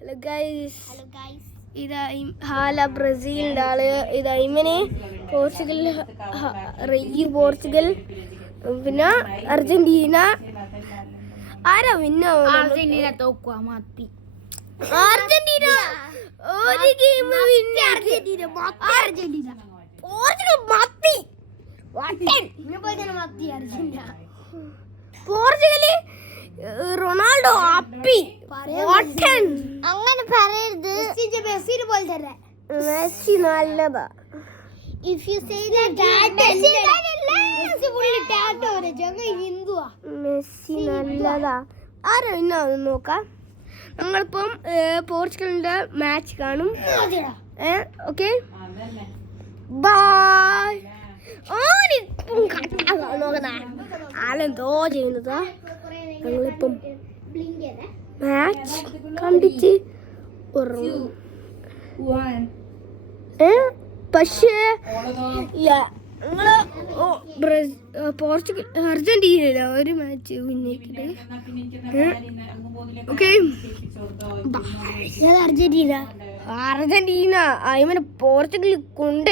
Hello guys, ഇതാ ഹാല ബ്രസീലിൻ്റെ ആള്. ഇതാ ഇവന് പോർച്ചുഗൽ, പോർച്ചുഗൽ, പിന്നെ അർജന്റീന. ആരാ വിന്നോ? അർജന്റീന തോക്കുക മത്തി. അർജന്റീന ഒരു ഗെയിം അർജന്റീന പോർച്ചുഗൽ മത്തി. പോർച്ചുഗല് റൊണാൾഡോ അപ്പി. അങ്ങനെ പറയരുത്. മെസ്സി പോലെ തന്നെ. മെസ്സി നല്ലതാ. If you say that Messi fully tattoo ആണ്. ജഗ ഹിന്ദുവാ. മെസ്സി നല്ലതാ. ആരാ ഇന്നോ നോക്കാം. ഞങ്ങളിപ്പം പോർച്ചുഗലിന്റെ മാച്ച് കാണും. Okay, bye. നോക്കുന്ന ആളെന്തോ ചെയ്യുന്നതാ. ഞങ്ങളിപ്പം മാച്ച് കണ്ടിട്ട് പക്ഷേ പോർച്ചുഗൽ അർജന്റീന ഒരു മാച്ച് വിന്നിട്ട്. ഓക്കെ, അർജന്റീന അർജന്റീന ഇവനെ പോർച്ചുഗൽ കൊണ്ട്